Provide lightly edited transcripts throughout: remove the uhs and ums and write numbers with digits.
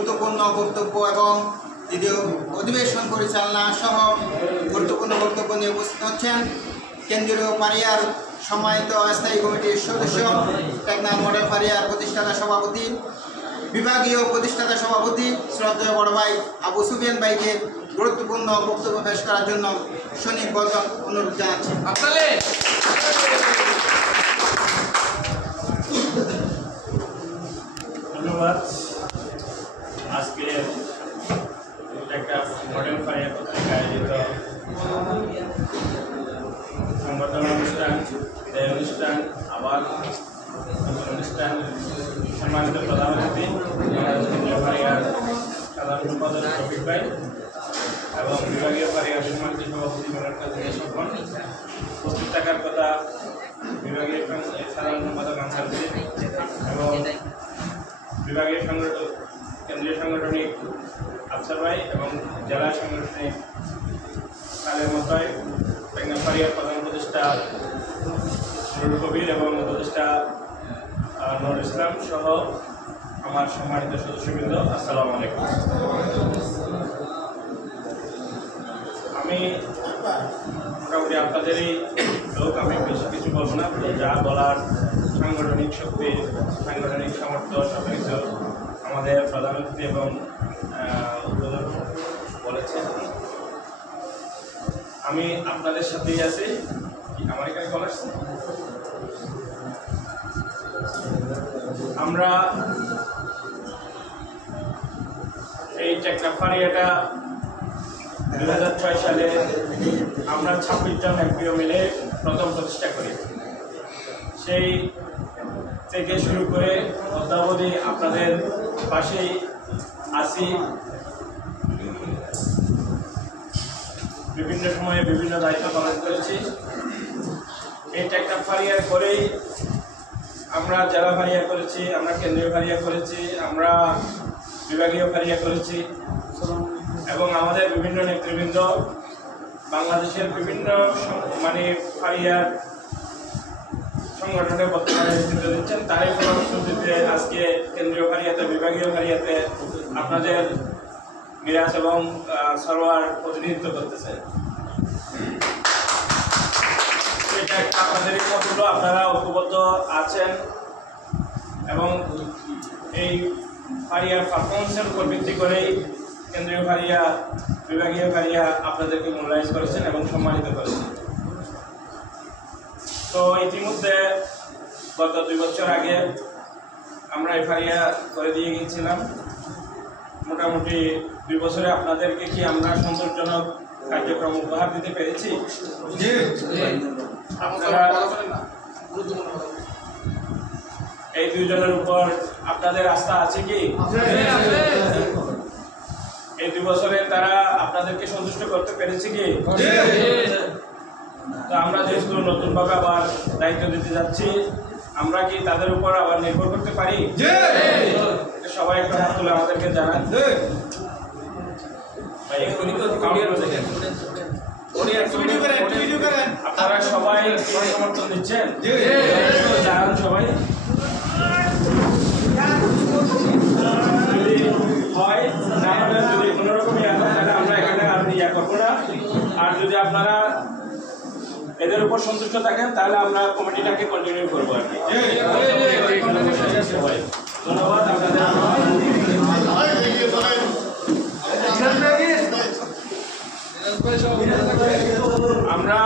গুরুত্বপূর্ণ বক্তব্য এবং দ্বিতীয় অধিবেশন পরিচালনা সহ গুরুত্বপূর্ণ বক্তব্য নিয়ে উপস্থিত হচ্ছেন কেন্দ্রীয় পারিয়ার সম্মানিত স্থায়ী কমিটির সদস্য, টেকনাফ মডেল পারিয়ার প্রতিষ্ঠাতা সভাপতি, বিভাগীয় প্রতিষ্ঠাতা সভাপতি শ্রদ্ধেয় বড় ভাই আবু সুফিয়ান ভাইকে গুরুত্বপূর্ণ বক্তব্য পেশ করার জন্য সনির্বদ্ধ অনুরোধ জানাচ্ছি। ধন্যবাদ। আজকে একটা মডেল পারিয়া পত্রিকা আয়োজিত সংবর্ধনা অনুষ্ঠান, বিদায় অনুষ্ঠান, আবার অনুষ্ঠান সম্মানিত প্রধান অতিথি পারিয়ার সাধারণ সম্পাদক রফিক ভাই এবং বিভাগীয় পারিয়ার সম্মানিত সভাপতি সকল উপস্থিত থাকার কথা বিভাগীয় সাধারণ সম্পাদক আনসারুদ্দিন এবং বিভাগীয় কেন্দ্রীয় সাংগঠনিক আফসার ভাই এবং জেলা সাংগঠনিক কালের মতোই টেকনাফ পারিয়ার প্রধান উপদেষ্টা নুরুল কবির এবং উপদেষ্টা নুরুল ইসলাম সহ আমার সম্মানিত সদস্যবৃন্দ, আসসালামু আলাইকুম। আমি মোটামুটি আপনাদেরই লোক, আমি বেশি কিছু বলবো না, যা বলার সাংগঠনিক শক্তি, সাংগঠনিক সামর্থ্য সব কিছু আমাদের প্রধান অতিথি এবং উদ্বোধক বলেছে। আমি আপনাদের সাথেই আছি। আমার এখানে কল আসছে। আমরা এই টেকনাফ পারিয়াটা 2006 সালে আমরা 26 জন এমপিও মিলে প্রথম প্রতিষ্ঠা করি। সেই থেকে শুরু করে অদ্যাবধি আপনাদের পাশেই আছি। বিভিন্ন সময়ে বিভিন্ন দায়িত্ব পালন করেছি। এই টেকনাফ পারিয়ার করেই আমরা জেলা ফারিয়া করেছি, আমরা কেন্দ্রীয় ফারিয়া করেছি, আমরা বিভাগীয় ফারিয়া করেছি এবং আমাদের বিভিন্ন নেতৃবৃন্দ বাংলাদেশের বিভিন্ন ফারিয়ার সংগঠনে বর্তমানে নেতৃত্ব দিচ্ছেন। তারই ফলশ্রুতিতে আজকে কেন্দ্রীয় ফারিয়াতে, বিভাগীয় ফারিয়াতে আপনাদের মিরাজ এবং সরোয়ার প্রতিনিধিত্ব করতেছে। এটা আপনাদেরই সাফল্য, আপনারা ঐক্যবদ্ধ আছেন এবং এই ফারিয়ার পারফরমেন্সের উপর ভিত্তি করেই কেন্দ্রীয় ফারিয়া, বিভাগীয় ফারিয়া আপনাদেরকে মূল্যায়ন করেছেন এবং সম্মানিত করেছেন। তো ইতিমধ্যে গত 2 বছর আগে আমরা এই ফারিয়া করে দিয়ে গিয়েছিলাম। মোটামুটি 2 বছরে আপনাদেরকে কি আমরা সন্তোষজনক কার্যক্রম উপহার দিতে পেরেছি? আপনারা এই 2 জনের উপর আপনাদের আস্থা আছে কি? এই 2 বছরে তারা আপনাদেরকে সন্তুষ্ট করতে পেরেছে কি? তো আমরা যেহেতু নতুনভাবে আবার দায়িত্ব দিতে যাচ্ছি, আমরা কি তাদের উপর আবার নির্ভর করতে পারি? সবাই একটা হাত তুলে আমাদেরকে জানান। আপনারা সবাই সমর্থন দিচ্ছেন? জানান সবাই। যদি হয় না হলে যদি কোনো রকম তাহলে আমরা এখানে আর করবো না। আর যদি আপনারা এদের উপর সন্তুষ্ট থাকেন তাহলে আমরা কমিটিটাকে কন্টিনিউ করবো আর কি। ধন্যবাদ আপনাদের। আমরা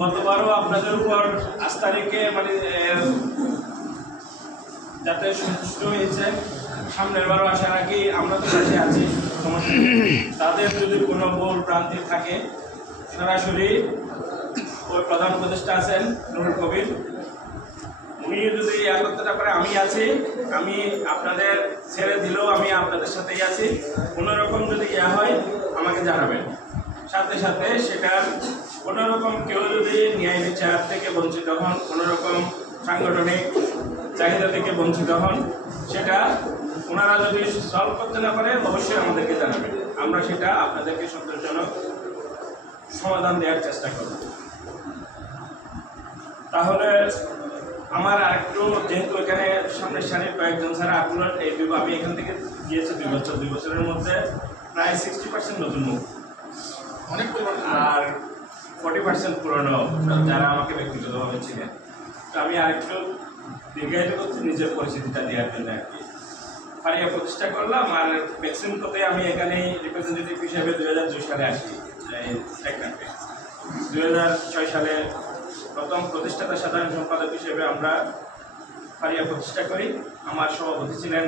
গতবারও আপনাদের উপর আস্থা রেখে যাতে সন্তুষ্ট হয়েছে, সামনের বারও আশা রাখি আমরা তো কাছে আছি। তাদের যদি কোনো ভুল ভ্রান্তি থাকে সরাসরি ওই প্রধান উপদেষ্টা আছেন নুরুল কবির, উনি যদি করতে না পারে আমি আছি, আমি আপনাদের ছেড়ে দিলেও আমি আপনাদের সাথেই আছি। কোনো রকম যদি হয় আমাকে জানাবেন। সাথে সাথে সেটার কোনো রকম কেউ যদি ন্যায় বিচার থেকে বঞ্চিত হন, কোনো রকম সাংগঠনিক চাহিদা থেকে বঞ্চিত হন, সেটা ওনারা যদি সলভ করতে না পারে অবশ্যই আমাদেরকে জানাবেন। আমরা সেটা আপনাদেরকে সন্তোষজনক সমাধান দেওয়ার চেষ্টা করব। তাহলে আমার আরেকটু যেহেতু এখানে সামনের সারির কয়েকজন স্যার আপনার এই আমি এখান থেকে গিয়েছি 2 বছরের মধ্যে প্রায় 60% নতুন মুখ, অনেক পরিবর্তন। আর 40% পুরনো যারা আমাকে ব্যক্তিগতভাবে ছিলেন। তো আমি আরেকটু দীর্ঘায়িত করছি নিজের পরিচিতিটা দেওয়ার জন্য আর কি। ফারিয়া প্রতিষ্ঠা করলাম, আর ম্যাক্সিমাম কথাই আমি এখানে রিপ্রেজেন্টেটিভ হিসেবে 2002 সালে আসি টেকনাফে। 2006 সালে প্রথম প্রতিষ্ঠাতা সাধারণ সম্পাদক হিসেবে আমরা ফারিয়া প্রতিষ্ঠা করি। আমার সভাপতি ছিলেন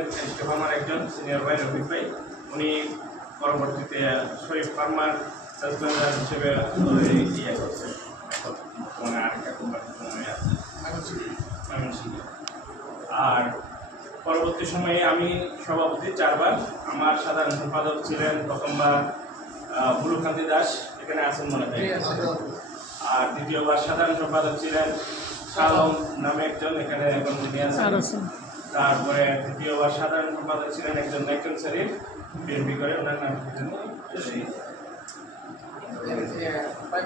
আমার একজন সিনিয়র ভাই রফিক ভাই, উনি পরবর্তীতে শরীফ ফার্মার সেলসম্যান হিসেবে ইয়ে করছেন, মানে আরেকটা কোম্পানি আছে। আর পরবর্তী সময়ে আমি সভাপতি 4 বার, আমার সাধারণ সম্পাদক ছিলেন প্রথমবার বুলুকান্তি দাস, এখানে আছেন মনে হয়, আর দ্বিতীয়বার সাধারণ সম্পাদক ছিলেন সালম নামে একজন, এখানে এখন উনি আছেন। তারপরে তৃতীয়বার সাধারণ সম্পাদক ছিলেন একজন নাইকুল শরীফ, বিএনপি করে, ওনার নাম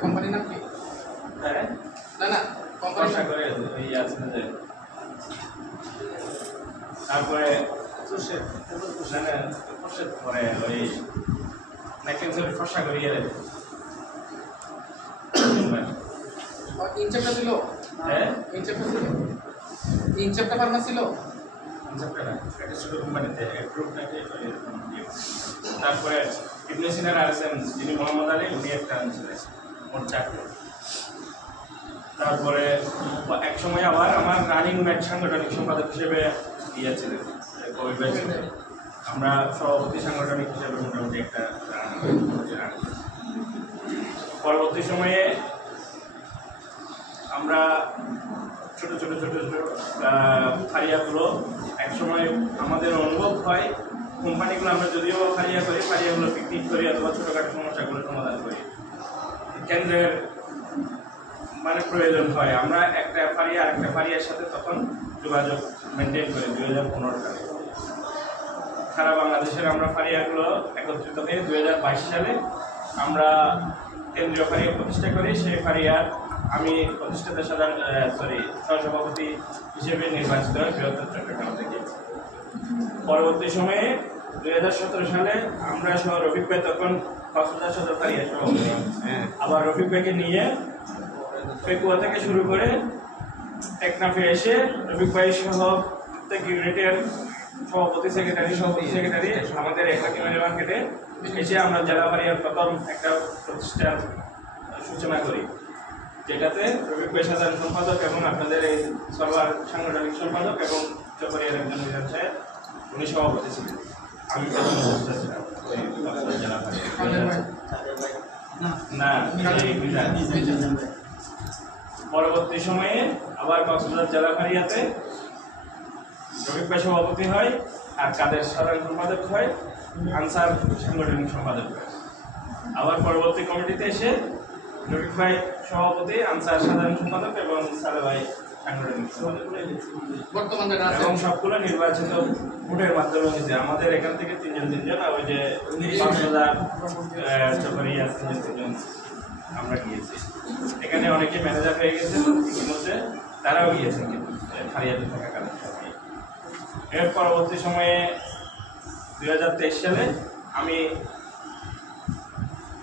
কোম্পানির নাম কি? হ্যাঁ না কোম্পানি করে ওই আছে যে। তারপরে পরে ওই নাইকুল শরীফ ফসা করিয়ে ইনচেপটা ছিল, হ্যাঁ ইনচেপটা ছিল, ইনচেপটা ফার্মা ছিল। তারপরে ইবনে সিনার আছেন যিনি মোহাম্মদ আলী, উনি একটা ছিলেন, মোট 4টা। তারপরে এক সময় আবার আমার রানিং ম্যাচ সাংগঠনিক সম্পাদক হিসেবে দিয়েছিলেন কবির ভাই ছিলেন। আমরা সভাপতি সাংগঠনিক হিসেবে মোটামুটি একটা পরবর্তী সময়ে আমরা ছোট ফারিয়াগুলো একসময় আমাদের অনুভব হয়, কোম্পানিগুলো আমরা যদিও ফারিয়া করি, ফারিয়াগুলো পিকনিক করি অথবা ছোটোখাটো সমস্যাগুলো সমাধান করি, কেন্দ্রের মানে প্রয়োজন হয়। আমরা একটা ফারিয়া আরেকটা ফারিয়ার সাথে তখন যোগাযোগ মেনটেন করি 2015 সালে। সারা বাংলাদেশের আমরা ফারিয়াগুলো একত্রিত হয়ে 2022 সালে আমরা কেন্দ্রীয় ফারিয়া প্রতিষ্ঠা করি। সেই ফারিয়ার আমি প্রতিষ্ঠাতা সহসভাপতি হিসেবে নির্বাচিত হই বৃহত্তর চট্টগ্রাম থেকে। পরবর্তী সময়ে 2017 সালে আমরা সহ রফিক ভাই তখন কক্সবাজার সদর ফারিয়া সভাপতি, আবার রফিক ভাইকে নিয়ে পেকুয়া থেকে শুরু করে টেকনাফে এসে রফিক ভাই সহ প্রত্যেক ইউনিটের সভাপতি সেক্রেটারি আমাদের হাকিমের মার্কেটে এসে আমরা জেলা ফারিয়ার প্রথম একটা প্রতিষ্ঠার সূচনা করি, যেটাতে রফিক ভাই সাধারণ সম্পাদক এবং আপনাদের এই সবার সাংগঠনিক সম্পাদক এবং চকরিয়ার একজন মিজান সাহেব উনি সভাপতি ছিলেন। আমি প্রথম উপস্থিত ছিলাম জেলা ফারিয়া। পরবর্তী সময়ে আবার কক্সবাজার জেলা ফারিয়াতে রফিক ভাই সভাপতি হয়, আর কাদের সাধারণ সম্পাদক হয়, আনসার সাংগঠনিক সম্পাদক হয়। আবার পরবর্তী কমিটিতে এসে রফিক ভাই সভাপতি, আনসার সাধারণ সম্পাদক এবং সালে ভাই সাংগঠনিক সম্পাদক, এবং সবগুলো নির্বাচিত ভোটের মাধ্যমে হয়েছে। আমাদের এখান থেকে 3জন আর ওই যে চকরিয়া 3জন আমরা গিয়েছি। এখানে অনেকে ম্যানেজার হয়ে গেছেন ইতিমধ্যে, তারাও গিয়েছেন কিন্তু ফারিয়াতে থাকাকালীন সময়ে। এর পরবর্তী সময়ে 2023 সালে আমি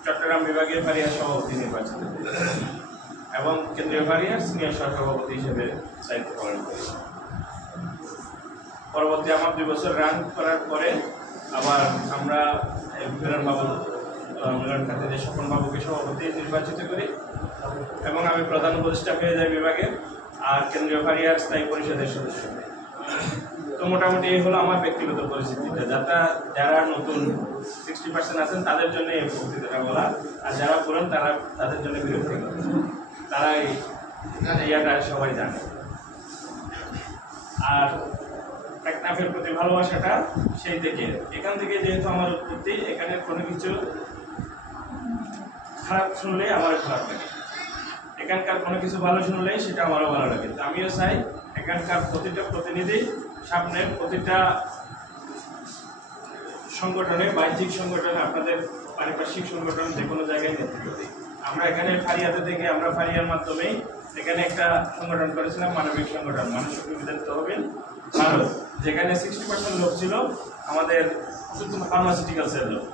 চট্টগ্রাম বিভাগীয় ফারিয়ার সভাপতি নির্বাচিত এবং কেন্দ্রীয় ফারিয়ার সিনিয়র সহসভাপতি হিসেবে দায়িত্ব পালন করি। পরবর্তী আমার 2 বছর রান করার পরে আবার আমরা মিলন খাতে স্বপন বাবুকে সভাপতি নির্বাচিত করি এবং আমি প্রধান উপদেষ্টা হয়ে যাই বিভাগের, আর কেন্দ্রীয় ফারিয়ার স্থায়ী পরিষদের সদস্য। তো মোটামুটি এই হলো আমার ব্যক্তিগত পরিস্থিতিটা। যারা নতুন 60% আছেন তাদের জন্য এই বক্তৃতাটা বলা, আর যারা পুরান তাদের জন্য বিরক্তি, তারা ইয়াটা সবাই জানে। আর টেকনাফের প্রতি ভালোবাসাটা সেই থেকে, এখান থেকে যেহেতু আমার উৎপত্তি, এখানে কোনো কিছু খারাপ শুনলে আমার খারাপ লাগে, এখানকার কোনো কিছু ভালো শুনলেই সেটা আমারও ভালো লাগে। তো আমিও চাই এখানকার প্রতিটা প্রতিনিধি সামনের প্রতিটা সংগঠনে, বাহ্যিক সংগঠনে, আপনাদের পারিপার্শ্বিক সংগঠন যে কোনো জায়গায় নেতৃত্ব দিই। আমরা এখানে ফারিয়াতে থেকে আমরা ফারিয়ার মাধ্যমেই এখানে একটা সংগঠন করেছিলাম, মানবিক সংগঠন মানুষ সুবিধার তহবিল ভারত, যেখানে 60% লোক ছিল আমাদের ফার্মাসিউটিক্যালসের লোক,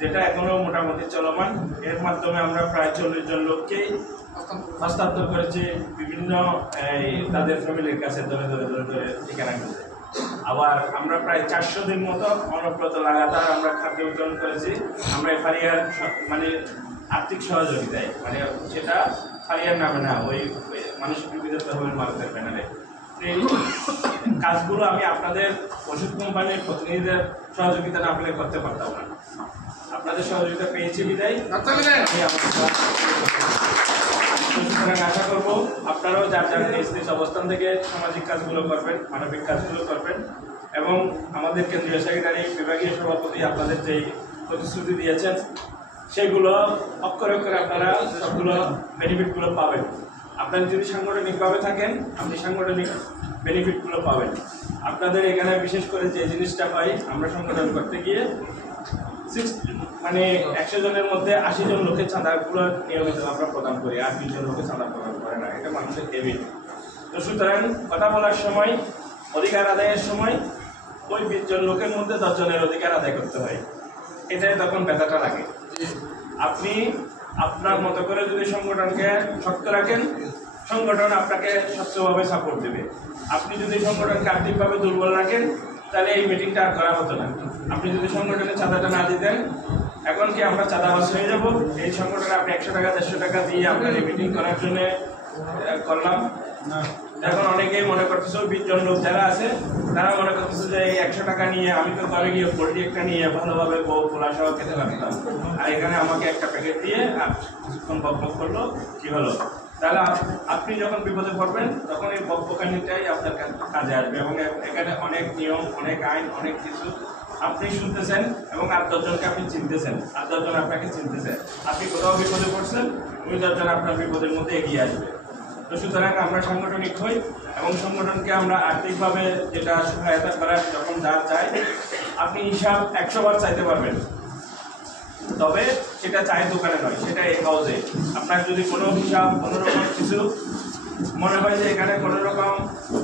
যেটা এখনো মোটামুটি চলমান। এর মাধ্যমে আমরা প্রায় 40 জন লোককেই হস্তান্তর করেছি বিভিন্ন তাদের ফ্যামিলির কাছে ধরে ঠিকানা করতে। আবার আমরা প্রায় 400 দিন মতো অনবরত লাগাতার আমরা খাদ্য বিতরণ করেছি। আমরা ফারিয়ার মানে আর্থিক সহযোগিতায়, মানে সেটা ফারিয়ার নামে না, ওই মানসিক বিবিধতা তহবিল মারুফের ব্যানারে। এই কাজগুলো আমি আপনাদের ওষুধ কোম্পানির প্রতিনিধিদের সহযোগিতা না পেলে করতে পারতাম না। আপনাদের সহযোগিতা পেয়েছি বিদায় সুতরাং আশা করবো আপনারাও যার যার নিজ নিজ অবস্থান থেকে সামাজিক কাজগুলো করবেন, মানবিক কাজগুলো করবেন এবং আমাদের কেন্দ্রীয় সেক্রেটারি, বিভাগীয় সভাপতি আপনাদের যেই প্রতিশ্রুতি দিয়েছেন সেগুলো অক্ষরে অক্ষরে আপনারা সবগুলো বেনিফিটগুলো পাবেন। আপনারা যদি সাংগঠনিকভাবে থাকেন আপনি সাংগঠনিক বেনিফিটগুলো পাবেন। আপনাদের এখানে বিশেষ করে যে জিনিসটা পাই, আমরা সংগঠন করতে গিয়ে মানে 100 জনের মধ্যে 80 জন লোকের চাঁদাগুলো নিয়মিত আমরা প্রদান করি, আর 20 জন লোকের চাঁদা প্রদান করে না। এটা মানুষের হ্যাবিট। তো সুতরাং কথা বলার সময়, অধিকার আদায়ের সময় ওই 20 জন লোকের মধ্যে 10 জনের অধিকার আদায় করতে হয়, এটাই তখন ব্যথাটা লাগে। আপনি আপনার মতো করে যদি সংগঠনকে শক্ত রাখেন, সংগঠন আপনাকে স্বচ্ছভাবে সাপোর্ট দেবে। আপনি যদি সংগঠনকে আর্থিকভাবে দুর্বল রাখেন তাহলে এই মিটিংটা আর করা হতো না। আপনি যদি সংগঠনে চাঁদাটা না দিতেন, এখন কি আমরা চাঁদাবাজ হয়ে যাব? এই সংগঠনে আপনি 100 টাকা 150 টাকা দিয়ে আপনার এই মিটিং করার জন্য করলাম। এখন অনেকেই মনে করতেছে, 20 জন লোক যারা আছে তারা মনে করতেছে যে এই 100 টাকা নিয়ে আমি তো ঘরে গিয়ে পোল্ট্রি একটা নিয়ে ভালোভাবে পোলা সহ খেতে পারতাম, আর এখানে আমাকে একটা প্যাকেট দিয়ে আর কিছুক্ষণ বকবক করলো, কি হলো? তাহলে আপনি যখন বিপদে পড়বেন তখন এই বকবকানিটাই আপনার কাজে আসবে। এবং এখানে অনেক নিয়ম, অনেক আইন, অনেক কিছু আপনি শুনতেছেন এবং 8-10 জনকে আপনি চিনতেছেন, 8-10 জন আপনাকে চিনতেছেন। আপনি কোথাও বিপদে পড়ছেন, ওই 10 জন আপনার বিপদের মধ্যে এগিয়ে আসবে। তো সুতরাং আমরা সাংগঠনিক হই এবং সংগঠনকে আমরা আর্থিকভাবে যেটা সহায়তা করার যখন যা চাই, আপনি হিসাব 100 বার চাইতে পারবেন, তবে সেটা চায়ের দোকানে নয়, সেটা এই হাউসে। আপনার যদি কোনো হিসাব, কোনো রকম কিছু মনে হয় যে এখানে কোনো রকম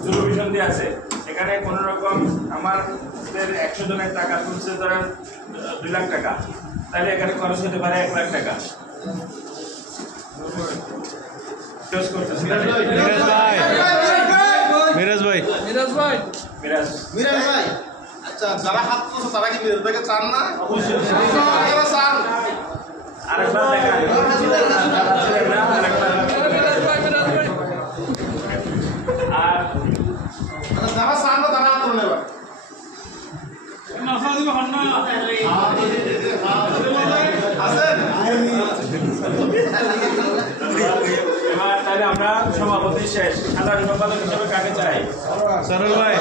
দুর্বিসন্ধি আছে, এখানে কোনো রকম আমাদের 100 জনের টাকা তুলছে ধরেন 2 লাখ টাকা, তাহলে এখানে খরচ হতে পারে 1 লাখ টাকা। মিরাজ ভাই, আচ্ছা, যারা হাত তুলছে তারা কি মিরাজ ভাইকে চান না? অবশ্যই চান। আরেকবার দেখা আর যারা চান না তারা হাত তুলে নেবেন। এবার তাহলে আমরা সভাপতি শেষ, সাধারণ সম্পাদক হিসেবে কাকে চাই? সরল ভাই।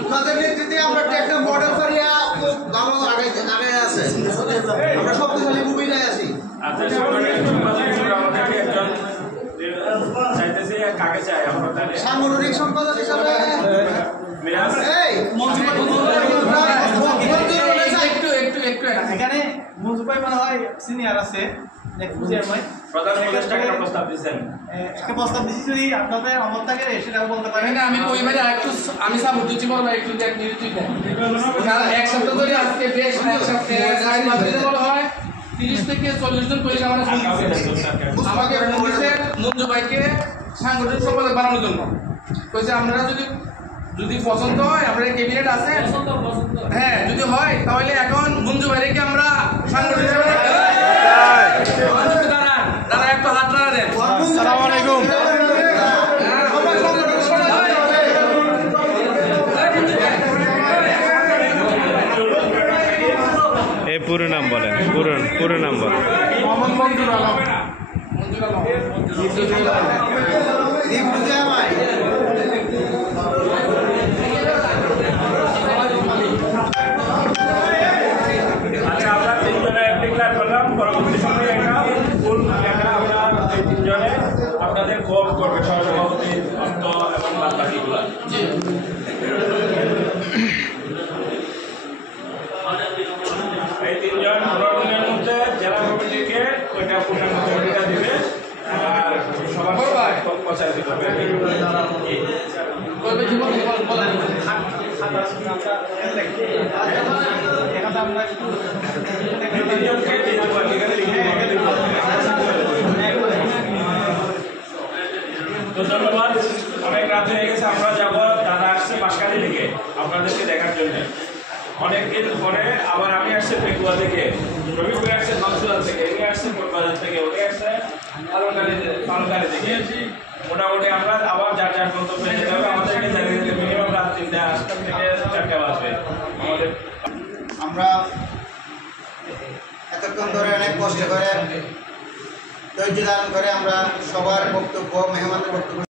আপনাদের নেতৃত্বে আমরা একটা মডেল ফারিয়া আগে আছে, আমরা শক্তিশালী ভূমিকায় আছি। আচ্ছা, সাংগঠনিক সম্পাদক হিসেবে আমাদেরকে একজন চাইতেছি, কাকে চাই আমরা তাহলে? সাংগঠনিক সম্পাদক হিসাবে মিরাজ। এখানে মঞ্জুভাই মনে হয় সিনিয়র আছে, প্রধান উপদেষ্টা একটা প্রস্তাব দিচ্ছেন, একটা প্রস্তাব দিচ্ছি, যদি আপনাদের আমল থাকে সেটাও বলতে পারেন। আমি কই ভাই একটু আমি সাপোর্ট দিচ্ছি, বল ভাই একটু দেখ নিউজ দিতে। এক সপ্তাহ ধরে আজকে বেশ এক সপ্তাহে সাইড মাঝে বলা হয় 30 থেকে 40 জন পুলিশ আমাদের আমাকে বলেছে মঞ্জু ভাইকে সাংগঠনিক সম্পাদক বানানোর জন্য। কইছে আমরা যদি পছন্দ হয়, আমরা ক্যাবিনেট আছে, হ্যাঁ যদি হয় তাহলে এখন মঞ্জু ভাইকে আমরা সাংগঠনিক দাঁড়া একটু হাত নাড়া দেন। আসসালামু আলাইকুম। এই পুরো নাম বলেন, পুরো নাম বলেন। মঞ্জুর আলম। আচ্ছা, আমরা 3 জনে ডিক্লেয়ার করলাম। পরবর্তী সময়ে আমরা এই 3 জনে আপনাদের কোঅর্ড করবে, সহসভাপতি, অর্থ এবং বাদ বাকিগুলো। তিনজনকে দিতে পারি, এখানে লিখে তো ধন্যবাদ। অনেক রাত হয়ে গেছে, আমরা যাবো। দাদা আসছে বাঁশখালী থেকে আপনাদেরকে দেখার জন্য। অনেকদিন পরে আবার আমি আসছি পেকুয়া থেকে, রবি ভাই আসছে নকশাল থেকে, এনে আসছে কোটবাজার থেকে, ওকে আসছে পালকারি থেকে। মোটামুটি আমরা আবার যার যার গন্তব্যে যেতে হবে। আমাদেরকে জানিয়ে দিলে মিনিমাম রাত 3টা থেকে 4টা বাজবে আমাদের। আমরা এতক্ষণ ধরে অনেক কষ্ট করে ধৈর্য ধারণ করে আমরা সবার বক্তব্য, মেহমানের বক্তব্য